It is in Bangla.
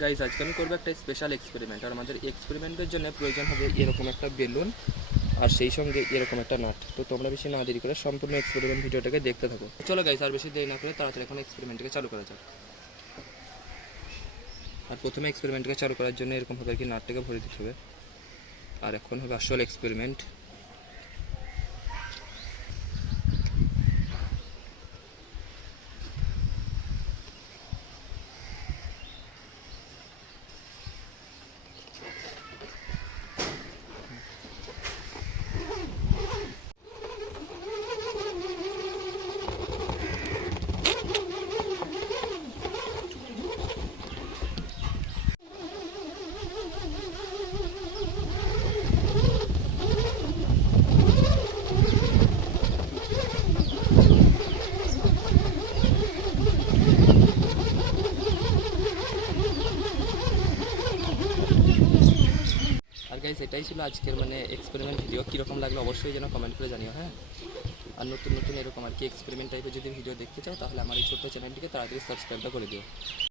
গাইজ আজকে আমি করবো একটা স্পেশাল এক্সপেরিমেন্ট, আর আমাদের এক্সপেরিমেন্টের জন্য প্রয়োজন হবে এরকম একটা বেলুন আর সেই সঙ্গে এরকম একটা নাট। তো তোমরা বেশি না দেরি করে সম্পূর্ণ এক্সপেরিমেন্ট ভিডিওটাকে দেখতে থাকো। চলো গাইজ, আর বেশি দেরি না করে তাড়াতাড়ি এখন এক্সপেরিমেন্টকে চালু করা যাক। আর প্রথমে এক্সপেরিমেন্টকে চালু করার জন্য এরকমভাবে আর কি নাটটাকে ভরে দিতে হবে। আর এখন হবে আসল এক্সপেরিমেন্ট। আর গাইজ এটাই ছিল আজকের এক্সপেরিমেন্ট ভিডিও। কীরকম লাগলো অবশ্যই যেন কমেন্ট করে জানিও, হ্যাঁ। আর নতুন নতুন এরকম আর কি এক্সপেরিমেন্ট টাইপের যদি ভিডিও দেখতে চাও তাহলে আমার এই ছোট্ট চ্যানেলটিকে তাড়াতাড়ি সাবস্ক্রাইবটা করে দিও।